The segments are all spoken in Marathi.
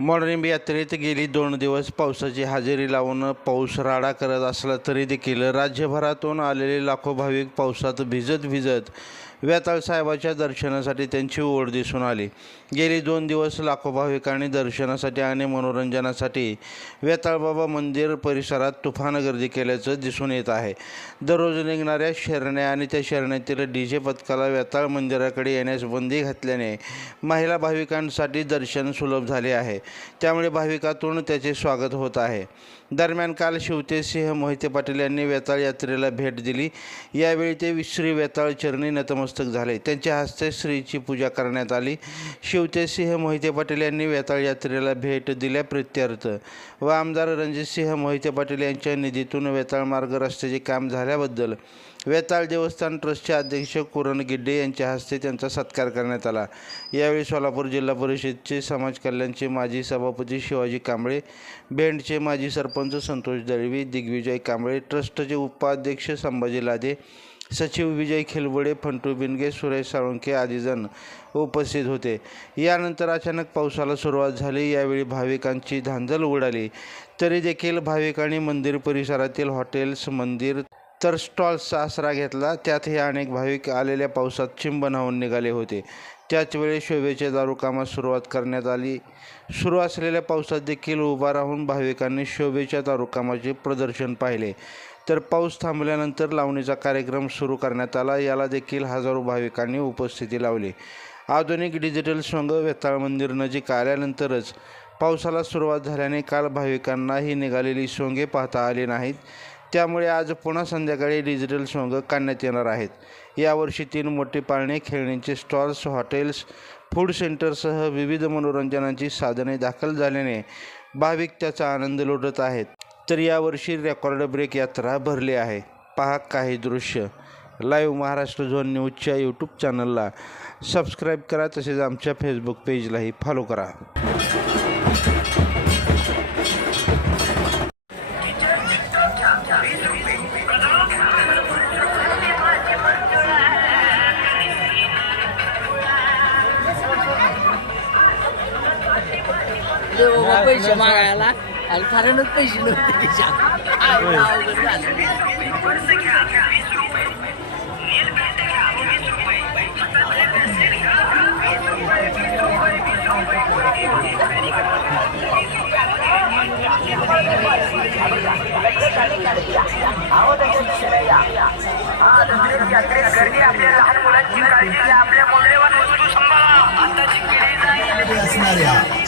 मोडणीम यात्रेत गेली दोन दिवस पावसाची हजेरी लावून पाऊस राडा करत असला तरी देखील राज्यभरातून आलेले लाखो भाविक पावसात भिजत भिजत व्याताळ साहेबाच्या दर्शनासाठी त्यांची ओढ दिसून आली. गेली दोन दिवस लाखो भाविकांनी दर्शनासाठी आणि मनोरंजनासाठी वेताळबाबा मंदिर परिसरात तुफान गर्दी केल्याचं दिसून येत आहे. दररोज निघणाऱ्या शरण्या आणि त्या शरण्यातील डी जे पथकाला वेताळ मंदिराकडे येण्यास बंदी घातल्याने महिला भाविकांसाठी दर्शन सुलभ झाले आहे. त्यामुळे भाविकातून त्याचे स्वागत होत आहे. दरम्यान काल शिवतेसिंह मोहिते पाटील यांनी वेताळ यात्रेला भेट दिली. यावेळी ते श्री वेताळ चरणी नतमस्तक झाले. त्यांच्या हस्ते श्रीची पूजा करण्यात आली. शिवतेसिंह मोहिते पाटील यांनी वेताळ यात्रेला भेट दिल्या प्रित्यर्थ. व आमदार रणजितसिंह मोहिते पाटील यांच्या निधीतून वेताळ मार्ग रस्त्याचे काम झाल्याबद्दल वेताळ देवस्थान ट्रस्टचे अध्यक्ष कुरण गिड्डे यांच्या हस्ते त्यांचा सत्कार करण्यात आला. यावेळी सोलापूर जिल्हा परिषदचे समाज कल्याणचे माजी सभापती शिवाजी कांबळे भेंडचे माजी सरपंच संतोष दळवी दिग्विजय कांबळे ट्रस्टचे उपाध्यक्ष संभाजी लादे सचिव विजय खिलवडे फंटू बिनगे सुरेश साळुंके आदीजण उपस्थित होते. यानंतर अचानक पावसाला सुरुवात झाली. यावेळी भाविकांची धांदल उडाली. तरी देखील भाविकांनी मंदिर परिसरातील हॉटेल्स मंदिर तर स्टॉल्सचा आसरा घेतला. त्यातही अनेक भाविक आलेल्या पावसात चिंब न्हावून निघाले होते. त्याचवेळी शोभेच्या दारू कामास सुरुवात करण्यात आली. सुरू असलेल्या पावसात देखील उभा राहून भाविकांनी शोभेच्या दारुकामाचे प्रदर्शन पाहिले. तर पाऊस थांबल्यानंतर लावणीचा कार्यक्रम सुरू करण्यात आला. याला देखील हजारो भाविकांनी उपस्थिती लावली. आधुनिक डिजिटल सोंग वेताळ मंदिर नजीक आल्यानंतरच पावसाला सुरुवात झाल्याने काल भाविकांना ही निघालेली सोंगे पाहता आली नाहीत. त्यामुळे आज पुन्हा संध्याकाळी डिजिटल सोंग काढण्यात येणार आहेत. यावर्षी तीन मोठी पाळणे खेळण्यांचे स्टॉल्स हॉटेल्स फूड सेंटरसह विविध मनोरंजनाची साधने दाखल झाल्याने भाविक त्याचा आनंद लुटत आहेत. तर यावर्षी रेकॉर्ड ब्रेक यात्रा भरली आहे. पहा काही दृश्य. लाईव्ह महाराष्ट्र झोन न्यूजच्या यूट्यूब चॅनलला सबस्क्राईब करा तसेच आमच्या फेसबुक पेजलाही फॉलो करा. पैसे मागायला. आणि कारणच पैसे नव्हते खिशात. झालं.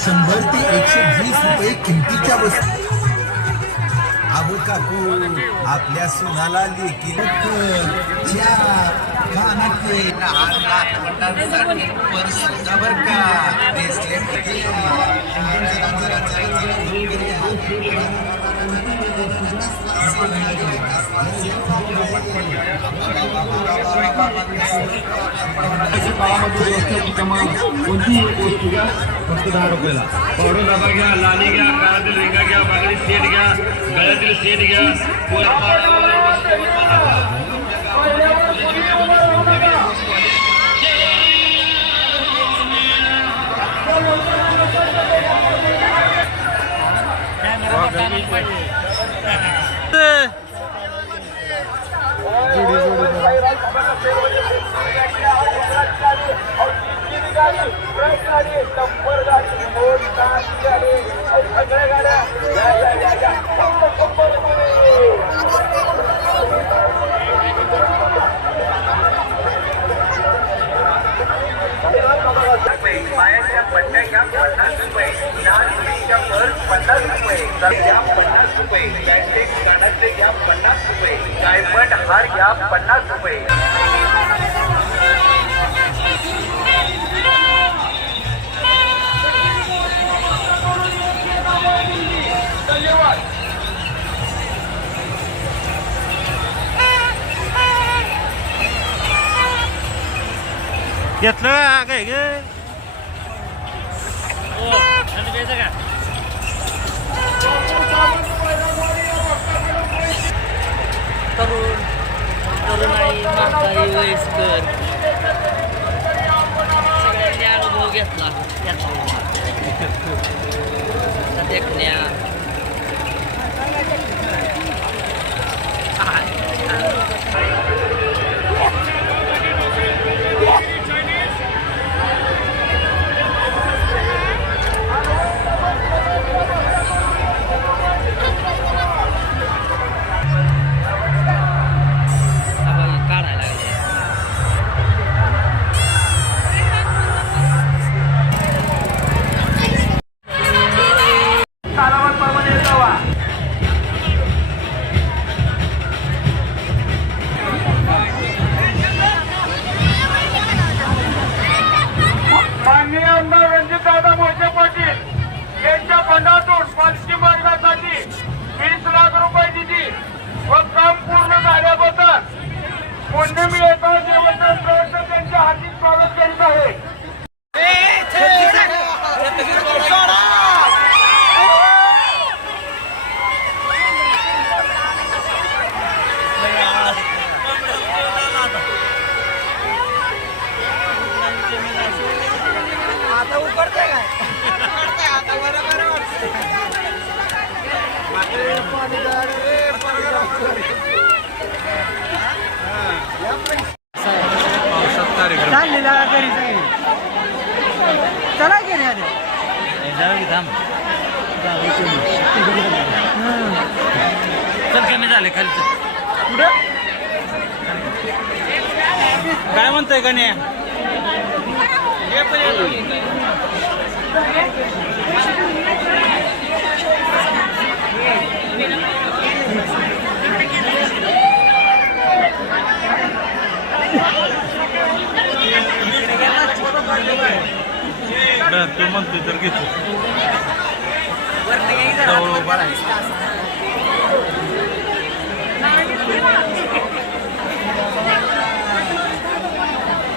शंभर ते एकशे वीस रुपये किमतीच्या वस्तू. अबो काकू आपल्या सुनाला लेकी का? कोणतीही एक गोष्ट घ्या फक्त दहा रुपयाला पावडर डबा घ्या लाली घ्या काळातील रिंगा घ्या बागडी सेट घ्या गळ्यातील सेट घ्या Yeah. पन्नास रुपये. डायमंड हार घ्या पन्नास रुपये घेतलं काय ग? तरुण तरुणाई म्हातारी वयस्कर. सगळ्यांनी अनुभव घेतला. यात्रेचा. देखण्या चला चल कमी झाले खालचं. काय म्हणतोय का. नाही म्हणतोय तर घेतो.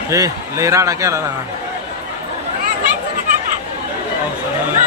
हे लय राडा केला ना पावसानं